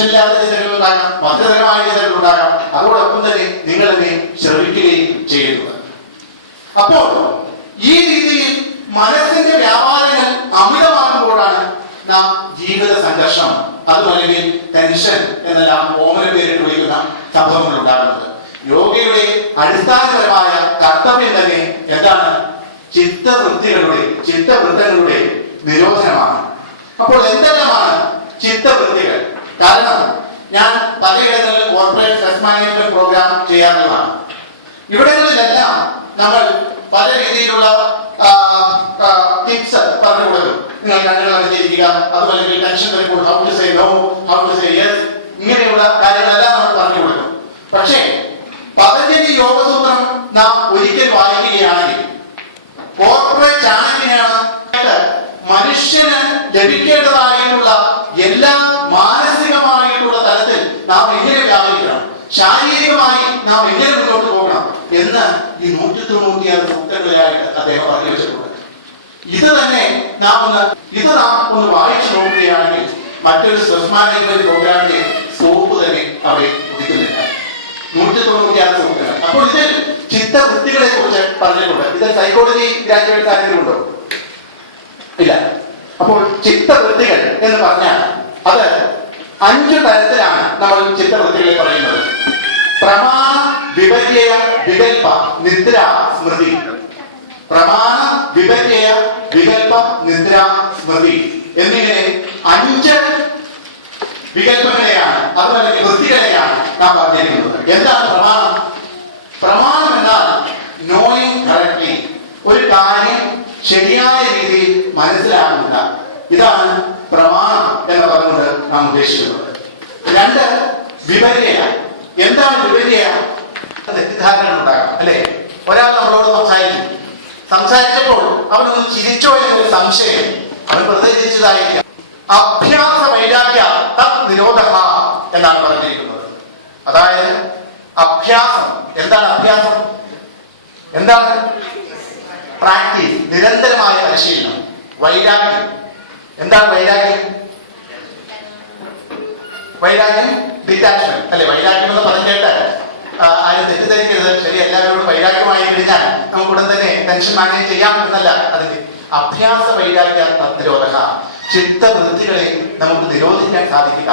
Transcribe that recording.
ടെൻഷനില്ലാത്ത ചിന്തകൾ ഉണ്ടാകാം, മധുരകരമായ ചിന്തകൾ ഉണ്ടാകാം. അതോടൊപ്പം തന്നെ നിങ്ങൾ എന്നെ ശ്രമിക്കുകയും ചെയ്യുന്നത്. അപ്പോൾ ഈ രീതിയിൽ മനസ്സിന്റെ വ്യാപാരങ്ങൾ അമിതമാകുമ്പോഴാണ് നാം ജീവിത സംഘർഷം, അതുമല്ലെങ്കിൽ ടെൻഷൻ എന്നെല്ലാം ഓമന പേരിട്ട് വിളിക്കുന്ന സംഭവങ്ങൾ ഉണ്ടാകുന്നത്. യോഗയുടെ അടിസ്ഥാനപരമായ കർത്തവ്യം തന്നെ എന്താണ്? ചിത്തവൃത്തങ്ങളുടെ നിരോധനമാണ്. അപ്പോൾ എന്തെല്ലാമാണ് ചിത്തവൃത്തികൾ? കാരണം ഞാൻ പലയിടങ്ങളിൽ കോർപ്പറേറ്റ് സ്ട്രെസ് മാനേജ്മെന്റ് പ്രോഗ്രാം ചെയ്യാറുള്ളതാണ്. ഇവിടങ്ങളിലെല്ലാം നമ്മൾ പല രീതിയിലുള്ള ടിപ്സ് പറഞ്ഞു കൊടുക്കും. നിങ്ങൾ കണ്ണുകൾ അടച്ചിരിക്കുക, അതുപോലെ ടെൻഷൻ വരുമ്പോൾ how to say no, how to say yes, ഇങ്ങനെയുള്ള കാര്യങ്ങളെല്ലാം നമ്മൾ പറഞ്ഞു കൊടുക്കും. പക്ഷേ പതഞ്ജലി യോഗസൂത്രം നാം ഒരിക്കൽ വായിക്കുകയാണെങ്കിൽ കോർപ്പറേറ്റ് ചാനലിനാണ് മനുഷ്യന് ലഭിക്കേണ്ടതായിട്ടുള്ള എല്ലാ മാനസികമായിട്ടുള്ള തലത്തിൽ നാം എങ്ങനെ വ്യാപരിക്കണം, ശാരീരികമായി നാം എങ്ങനെ മുന്നോട്ട് പോകണം എന്ന് ഈ 196 സൂക്തങ്ങളിലായിട്ട് അദ്ദേഹം പറഞ്ഞു വെച്ചിട്ടുണ്ട്. ഇത് നാം ഒന്ന് വായിച്ചു നോക്കുകയാണെങ്കിൽ മറ്റൊരു സ്ട്രെസ് മാനേജ്മെന്റ് പ്രോഗ്രാമിന്റെ സ്കോപ്പ് തന്നെ അവിടെ ഉദിക്കുന്നില്ല. 196 സൂക്തങ്ങൾ. അപ്പോൾ ഇതിൽ ചിത്തവൃത്തികളെ കുറിച്ച് പറഞ്ഞിട്ടുണ്ട്. ഇത് സൈക്കോളജി ഗ്രാജുവേറ്റ് ആരെങ്കിലും ഉണ്ടോ? ഇല്ല. അപ്പോൾ ചിത്തവൃത്തികൾ എന്ന് പറഞ്ഞാൽ അത് 5 തരത്തിലാണ് നമ്മൾ ചിത്തവൃത്തികളെ പറയുന്നത്. പ്രമാണ, വിപര്യ, വികൽപ്പ, നിദ്ര, സ്മൃതി. പ്രമാണ, വിപര്യ, വികൽപ്പ, നിദ്ര, സ്മൃതി എന്നിങ്ങനെ 5 വികല്പങ്ങളെയാണ്, അതുപോലെ വൃത്തികളെയാണ് നാം പറഞ്ഞിരിക്കുന്നത്. എന്താണ് പ്രമാണം? പ്രമാണം എന്നാൽ നോയിങ് കറക്റ്റ്ലി, ഒരു കാര്യം ശരിയായ രീതിയിൽ മനസ്സിലാകുക. ഇതാണ് പ്രമാണം എന്ന് പറഞ്ഞുകൊണ്ട് നാം ഉദ്ദേശിക്കുന്നത്. 2 വിപര്യ. എന്താണ് വിപര്യ? തെറ്റിദ്ധാരണകൾ ഉണ്ടാകാം, അല്ലെ? ഒരാൾ നമ്മളോട് സംസാരിച്ചപ്പോൾ അവനൊന്ന് ചിരിച്ചോ എന്നൊരു സംശയം, അവൻ പ്രതികരിച്ചതായിരിക്കാം. അഭ്യാസ വൈരാഗ്യ തത് നിരോധ എന്നാണ് പറഞ്ഞിരിക്കുന്നത്. അതായത് അഭ്യാസം. എന്താണ് അഭ്യാസം? എന്താണ്? പ്രാക്ടീസ്, നിരന്തരമായ പരിശീലനം. വൈരാഗ്യം. എന്താണ് വൈരാഗ്യം? ഡിറ്റാച്ച്മെന്റ്, അല്ലെ? വൈരാഗ്യം എന്ന് പറഞ്ഞിട്ട് ആരും തെറ്റിദ്ധരിക്കരുത്. ശരി, എല്ലാവരോടും വൈരാഗ്യമായി കഴിഞ്ഞാൽ നമുക്ക് ഉടൻ തന്നെ ടെൻഷൻ മാനേജ് ചെയ്യാം എന്നല്ല അതിന്റെ. അഭ്യാസ വൈരാഗ്യ തത് നിരോധ, ചിത്തവൃത്തികളെ നമുക്ക് നിരോധിക്കാൻ സാധിക്കുക.